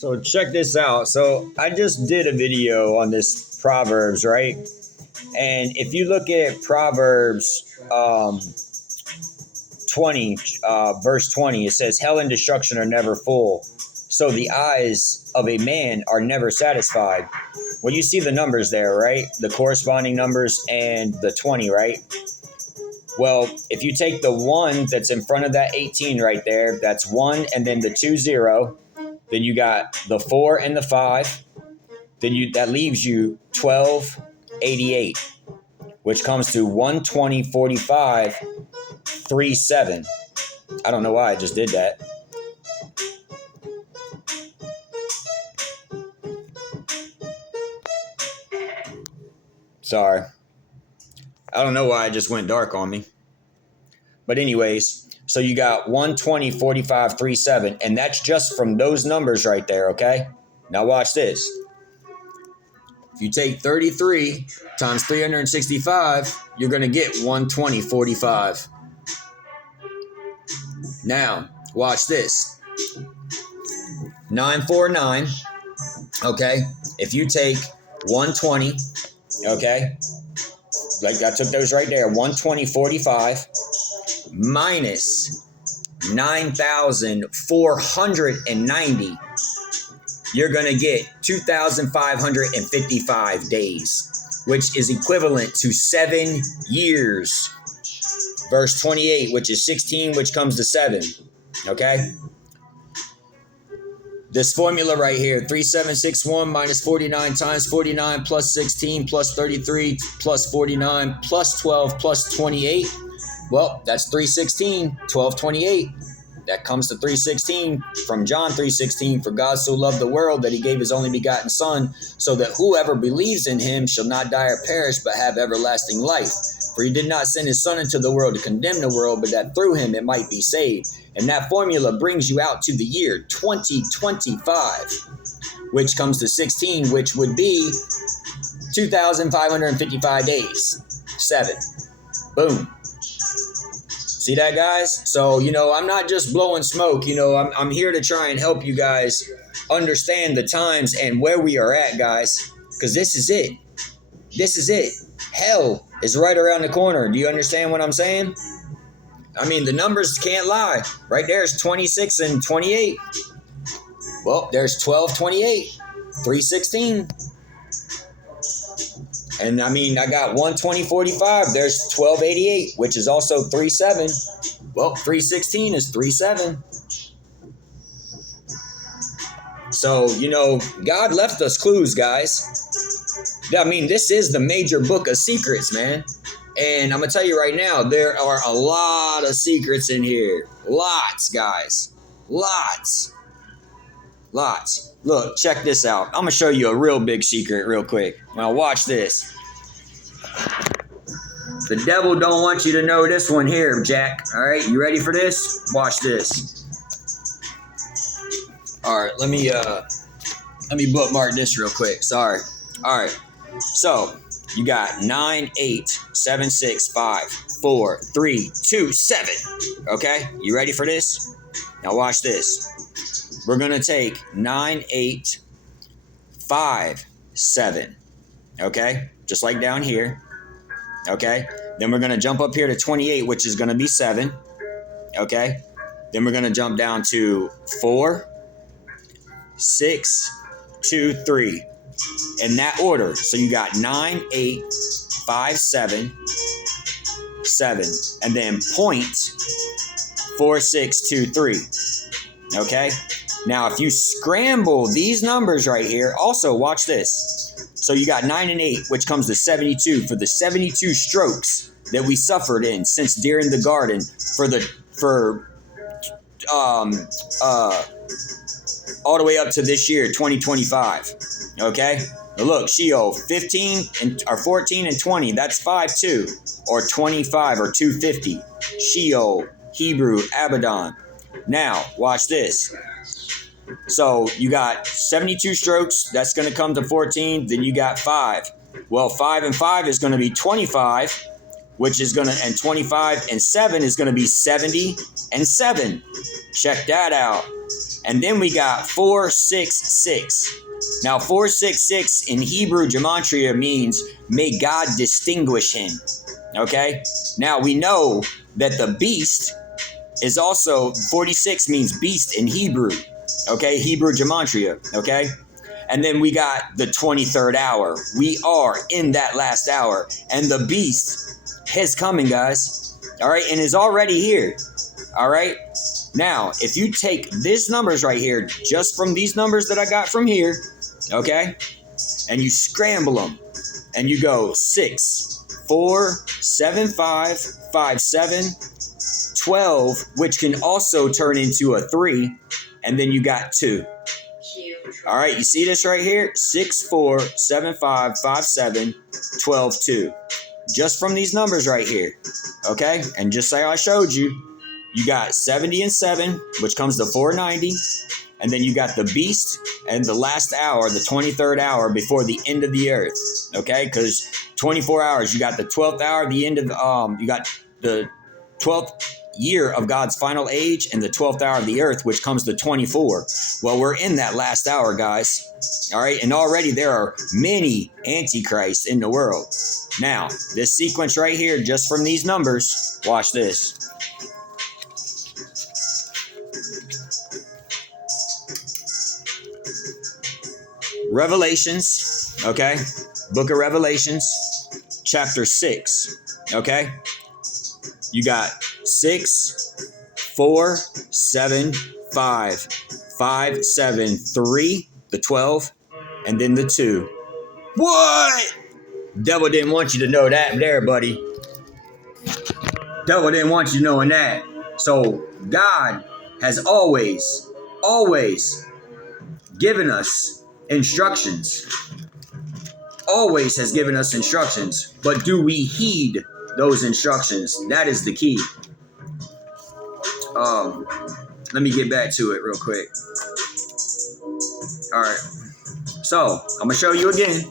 So check this out. So I just did a video on this Proverbs, right? And if you look at Proverbs 20, verse 20, it says, "Hell and destruction are never full. So the eyes of a man are never satisfied." Well, you see the numbers there, right? The corresponding numbers and the 20, right? Well, if you take the 1 that's in front of that 18 right there, that's 1, and then the 2 0. Then you got the 4 and the 5. Then that leaves you 1288, which comes to 12045 37. I don't know why I just did that. Sorry. I don't know why it just went dark on me. But anyways, so you got 120 45 37, and that's just from those numbers right there, okay? Now watch this. If you take 33 times 365, you're going to get 120 45. Now, watch this. 949, okay? If you take 120, okay? Like I took those right there, 120 45 minus 9,490, you're going to get 2,555 days, which is equivalent to 7 years. Verse 28, which is 16, which comes to 7. Okay? This formula right here, 3761 minus 49 times 49 plus 16 plus 33 plus 49 plus 12 plus 28. Well, that's 316, 1228. That comes to 316 from John 3:16. For God so loved the world that he gave his only begotten son, so that whoever believes in him shall not die or perish, but have everlasting life. For he did not send his son into the world to condemn the world, but that through him it might be saved. And that formula brings you out to the year 2025, which comes to 16, which would be 2,555 days. 7. Boom. See that, guys? So, I'm not just blowing smoke. I'm here to try and help you guys understand the times and where we are at, guys. Because this is it. This is it. Hell is right around the corner. Do you understand what I'm saying? I mean, the numbers can't lie. Right there is 26 and 28. Well, there's 1228, 316. And I mean, I got 12045. There's 1288, which is also 37. Well, 316 is 37. So, God left us clues, guys. I mean, this is the major book of secrets, man. And I'm going to tell you right now, there are a lot of secrets in here. Lots, guys. Lots. Look, check this out. I'm going to show you a real big secret real quick. Now watch this. The devil don't want you to know this one here, Jack. All right, you ready for this? Watch this. All right, let me bookmark this real quick. Sorry. All right. So, you got 9, 8, 7, 6, 5, 4, 3, 2, 7. Okay? You ready for this? Now watch this. We're going to take 9, 8, 5, 7. Okay? Just like down here. Okay? Then we're going to jump up here to 28, which is going to be 7. Okay? Then we're going to jump down to 4, 6, 2, 3. In that order. So you got 9, 8, 5, 7, 7. And then 0.4623. Okay? Now, if you scramble these numbers right here, also watch this. So you got 9 and 8, which comes to 72 for the 72 strokes that we suffered in since during the garden all the way up to this year, 2025. Okay? Now look, Sheol, 14 and 20, that's 5-2, or 25 or 250. Sheol, Hebrew, Abaddon. Now, watch this. So you got 72 strokes, that's going to come to 14, then you got 5. Well, 5 and 5 is going to be 25, which is going to, and 25 and 7 is going to be 70 and 7. Check that out. And then we got 466. Now, 466 in Hebrew gematria means, may God distinguish him. Okay? Now, we know that the beast is also, 46 means beast in Hebrew. Okay? Hebrew gematria. Okay? And then we got the 23rd hour. We are in that last hour. And the beast is coming, guys. All right? And is already here. All right? Now, if you take these numbers right here, just from these numbers that I got from here, okay, and you scramble them, and you go 6, 4, 7, 5, 5, 7, 12, which can also turn into a 3, and then you got 2. All right, you see this right here? 6, 4, 7, 5, 5, 7, 12, 2. Just from these numbers right here, okay? And just like I showed you, you got 70 and 7, which comes to 490. And then you got the beast and the last hour, the 23rd hour before the end of the earth. Okay? Because 24 hours, you got the 12th hour, the end of you got the 12th year of God's final age and the 12th hour of the earth, which comes to 24. Well, we're in that last hour, guys. All right? And already there are many antichrists in the world. Now, this sequence right here, just from these numbers, watch this. Revelations, okay? Book of Revelations, chapter 6, okay? You got 6, 4, 7, 5, 5, 7, 3, the 12, and then the 2. What? Devil didn't want you to know that there, buddy. Devil didn't want you knowing that. So God has always given us instructions. Always has given us instructions. But do we heed those instructions? That is the key. Let me get back to it real quick. All right. So I'm going to show you again.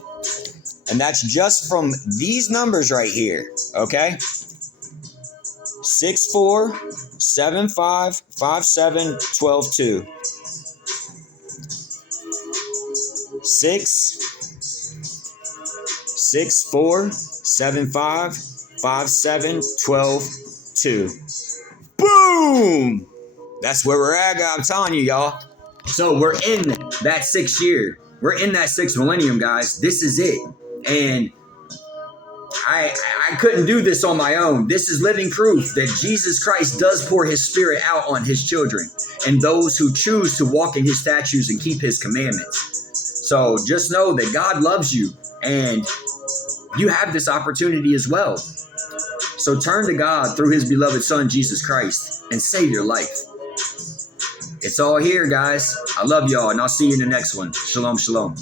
And that's just from these numbers right here. Okay? 6, 4, 7, 5, 5, 7, 12, 2. 6, 4, 7, 5, 5, 7, 12, 2. Boom! That's where we're at, I'm telling you, y'all. So we're in that 6th year. We're in that 6th millennium, guys. This is it. And I couldn't do this on my own. This is living proof that Jesus Christ does pour his spirit out on his children and those who choose to walk in his statutes and keep his commandments. So just know that God loves you and you have this opportunity as well. So turn to God through his beloved son, Jesus Christ, and save your life. It's all here, guys. I love y'all, and I'll see you in the next one. Shalom, shalom.